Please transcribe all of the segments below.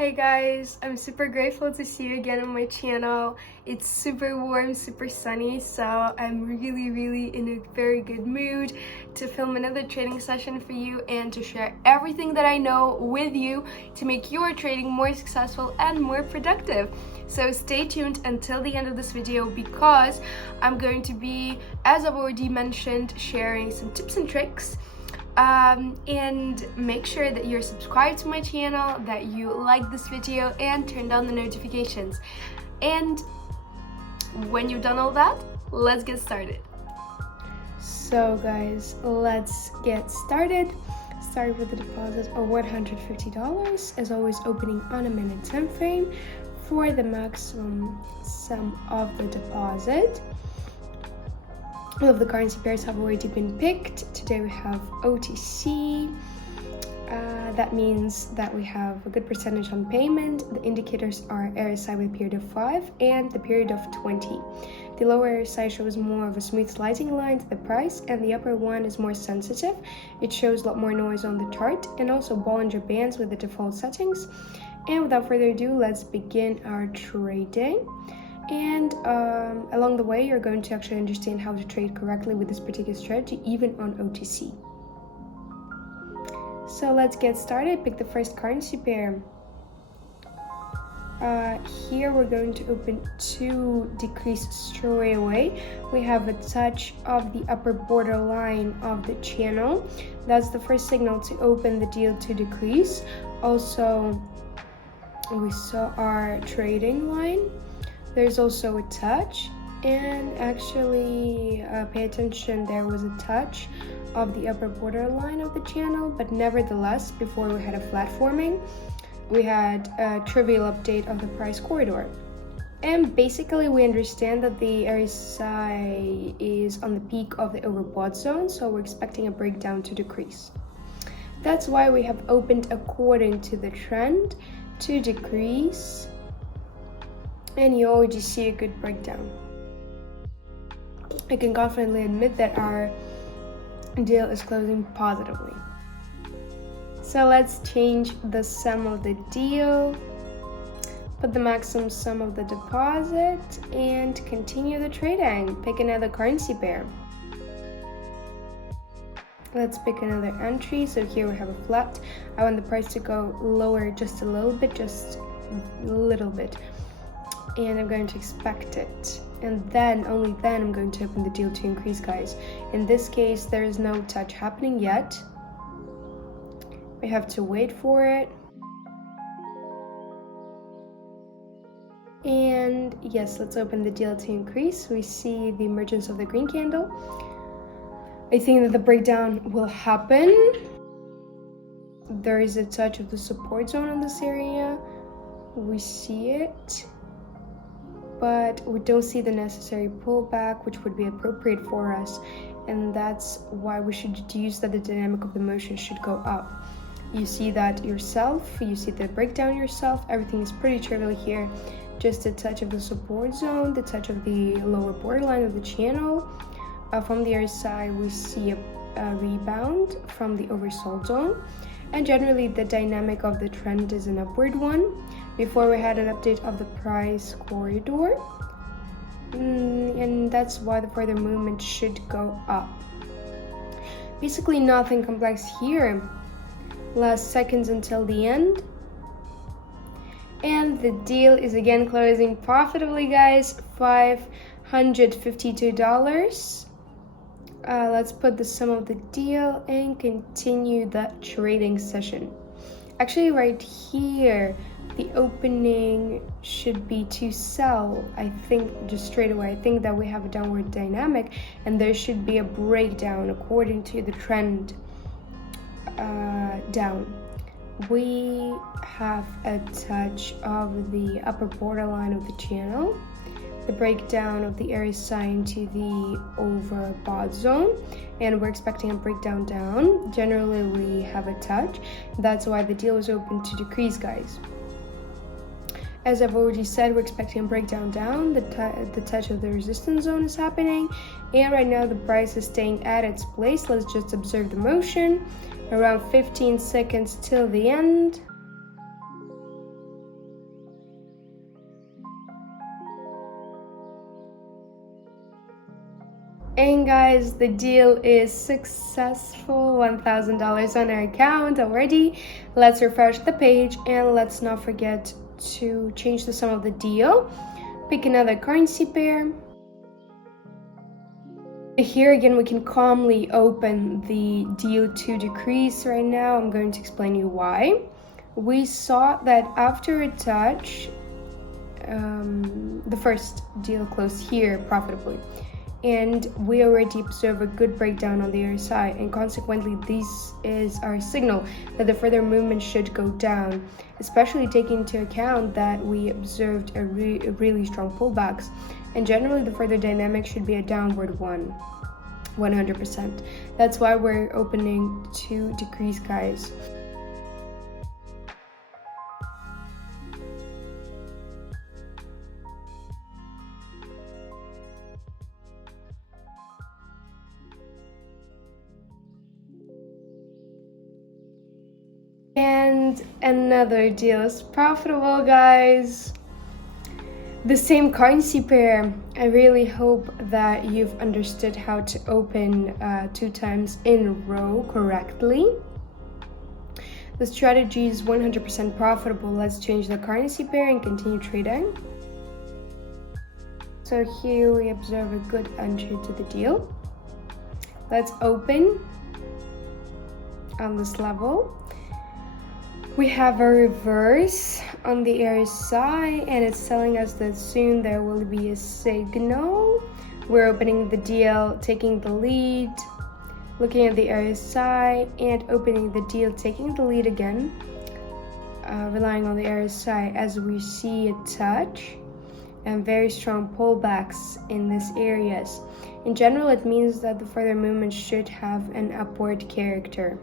Hey guys, I'm super grateful to see you again on my channel. It's super warm, super sunny, so I'm really in a very good mood to film another trading session for you and to share everything that I know with you to make your trading more successful and more productive. So stay tuned until the end of this video because I'm going to be, as I've already mentioned, sharing some tips and tricks. And make sure that you're subscribed to my channel, that you like this video and turn on the notifications. And when you've done all that, let's get started. So guys, let's get started. Start with a deposit of $150, as always opening on a minute time frame for the maximum sum of the deposit. All of the currency pairs have already been picked. Today we have OTC. That means that we have a good percentage on payment. The indicators are RSI with a period of 5 and the period of 20. The lower RSI shows more of a smooth sliding line to the price, and the upper one is more sensitive. It shows a lot more noise on the chart and also Bollinger Bands with the default settings. And without further ado, let's begin our trading. And along the way, you're going to actually understand how to trade correctly with this particular strategy, even on OTC. So let's get started. Pick the first currency pair. Here we're going to open to decrease straight away. We have a touch of the upper borderline of the channel. That's the first signal to open the deal to decrease. Also, we saw our trading line. There's also a touch, and actually pay attention, there was a touch of the upper borderline of the channel, but nevertheless, before we had a flat forming, we had a trivial update of the price corridor. And basically we understand that the RSI is on the peak of the overbought zone, so we're expecting a breakdown to decrease. That's why we have opened according to the trend to decrease. And you already see a good breakdown. I can confidently admit that our deal is closing positively. So let's change the sum of the deal, put the maximum sum of the deposit, and continue the trading. Pick another currency pair. Let's pick another entry. So here we have a flat. I want the price to go lower just a little bit, and I'm going to expect it, and then only then I'm going to open the deal to increase, guys. In this case, there is no touch happening yet. We have to wait for it. And yes, let's open the deal to increase. We see the emergence of the green candle. I think that the breakdown will happen. There is a touch of the support zone in this area. We see it, but we don't see the necessary pullback, which would be appropriate for us, and that's why we should deduce that the dynamic of the motion should go up. You see that yourself, you see the breakdown yourself, everything is pretty trivial here. Just a touch of the support zone, the touch of the lower borderline of the channel. From the other side, we see a rebound from the oversold zone, and generally the dynamic of the trend is an upward one. Before we had an update of the price corridor, and that's why the further movement should go up. Basically nothing complex here. Last seconds until the end, and the deal is again closing profitably, guys. $552. Let's put the sum of the deal and continue the trading session. Actually, right here, the opening should be to sell. I think just straight away, I think that we have a downward dynamic, and there should be a breakdown according to the trend down. We have a touch of the upper borderline of the channel, the breakdown of the RSI into the overbought zone, and we're expecting a breakdown down. Generally we have a touch. That's why the deal is open to decrease, guys. As I've already said, we're expecting a breakdown down. The touch of the resistance zone is happening, and right now the price is staying at its place. Let's just observe the motion. Around 15 seconds till the end. And guys, the deal is successful, $1,000 on our account already. Let's refresh the page and let's not forget to change the sum of the deal. Pick another currency pair. Here again, we can calmly open the deal to decrease right now. I'm going to explain you why. We saw that after a touch, the first deal closed here profitably, and we already observe a good breakdown on the RSI, and consequently this is our signal that the further movement should go down, especially taking into account that we observed a really strong pullbacks, and generally the further dynamic should be a downward one, 100%. That's why we're opening to decrease, guys. And another deal is profitable, guys. The same currency pair. I really hope that you've understood how to open 2 times in a row correctly. The strategy is 100% profitable. Let's change the currency pair and continue trading. So here we observe a good entry to the deal. Let's open on this level. We have a reverse on the RSI, and it's telling us that soon there will be a signal. We're opening the deal, taking the lead, looking at the RSI, and opening the deal, taking the lead again, relying on the RSI as we see a touch and very strong pullbacks in these areas. In general, it means that the further movement should have an upward character.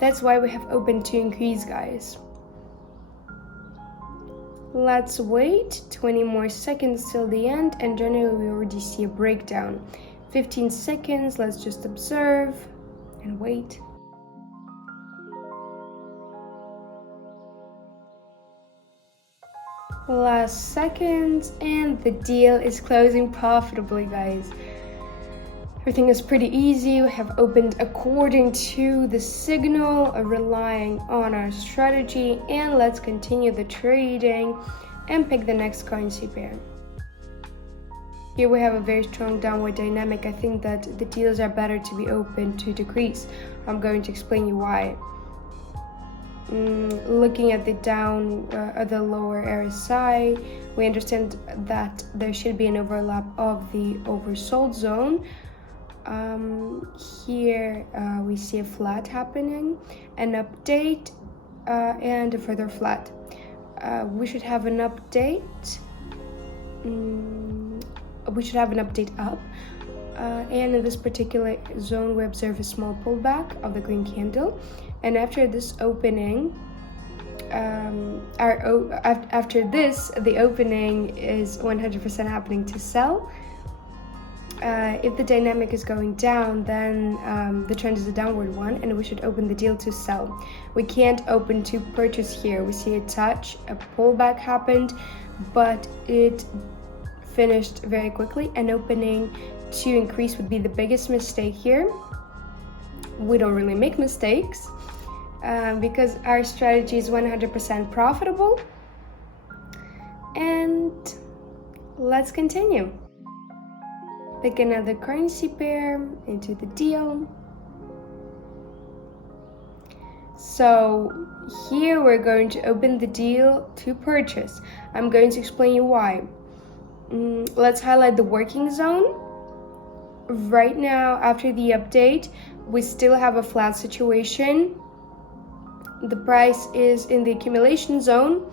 That's why we have opened to increase, guys. Let's wait 20 more seconds till the end, and generally we already see a breakdown. 15 seconds, let's just observe and wait. Last seconds, and the deal is closing profitably, guys. Everything is pretty easy. We have opened according to the signal, relying on our strategy, and let's continue the trading and pick the next currency pair. Here we have a very strong downward dynamic. I think that the deals are better to be open to decrease. I'm going to explain you why. Looking at the lower RSI, we understand that there should be an overlap of the oversold zone. Here we see a flat happening, an update, and a further flat. We should have an update. We should have an update up, and in this particular zone we observe a small pullback of the green candle, and after this opening, after this the opening is 100% happening to sell. If the dynamic is going down, then the trend is a downward one, and we should open the deal to sell. We can't open to purchase here. We see a touch, a pullback happened, but it finished very quickly, and opening to increase would be the biggest mistake here. We don't really make mistakes because our strategy is 100% profitable. And let's continue. Pick another currency pair into the deal. So here we're going to open the deal to purchase. I'm going to explain you why. Let's highlight the working zone. Right now, after the update, we still have a flat situation. The price is in the accumulation zone,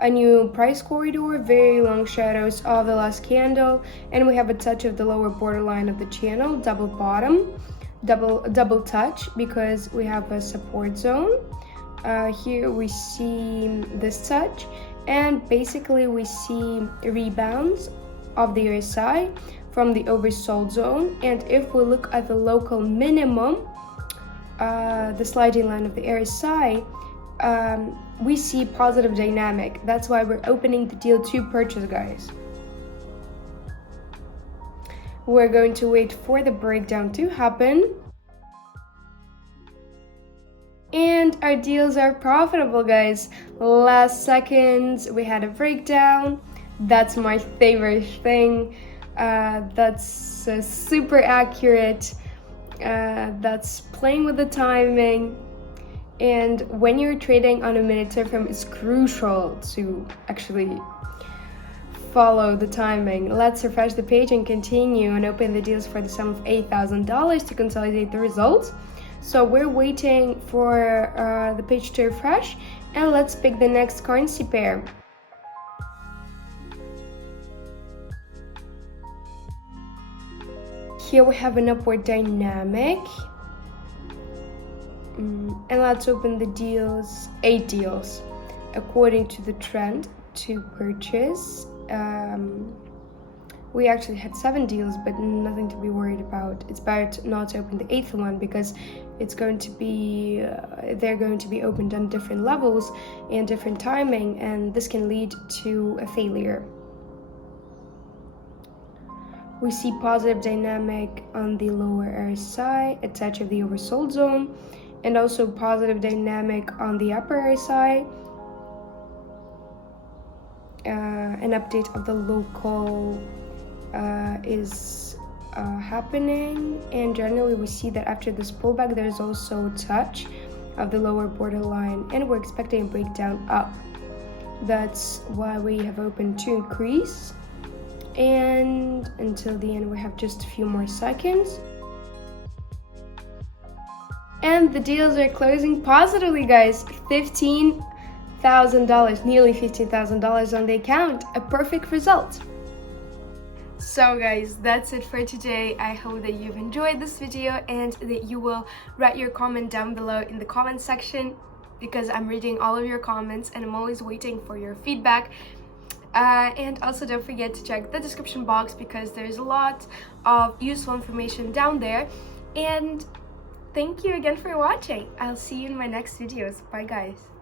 a new price corridor, very long shadows of the last candle, and we have a touch of the lower borderline of the channel, double bottom, double touch, because we have a support zone. Here we see this touch, and basically we see rebounds of the RSI from the oversold zone. And if we look at the local minimum, the sliding line of the RSI, we see positive dynamic. That's why we're opening the deal to purchase, guys. We're going to wait for the breakdown to happen. And our deals are profitable, guys. Last seconds, we had a breakdown. That's my favorite thing. That's super accurate. That's playing with the timing. And when you're trading on a minute time frame, it's crucial to actually follow the timing. Let's refresh the page and continue and open the deals for the sum of $8,000 to consolidate the results. So we're waiting for the page to refresh, and let's pick the next currency pair. Here we have an upward dynamic. And let's open the deals, 8 deals, according to the trend to purchase. We actually had 7 deals, but nothing to be worried about. It's better not to open the 8th one because it's going to be they're going to be opened on different levels and different timing, and this can lead to a failure. We see positive dynamic on the lower RSI, a touch of the oversold zone, and also positive dynamic on the upper RSI. An update of the local is happening, and generally we see that after this pullback there's also a touch of the lower borderline, and we're expecting a breakdown up. That's why we have opened to increase, and until the end we have just a few more seconds. And the deals are closing positively, guys. $15,000, nearly $15,000 on the account. A perfect result. So guys, that's it for today. I hope that you've enjoyed this video and that you will write your comment down below in the comment section, because I'm reading all of your comments and I'm always waiting for your feedback. And also don't forget to check the description box because there's a lot of useful information down there. And thank you again for watching. I'll see you in my next videos. Bye guys.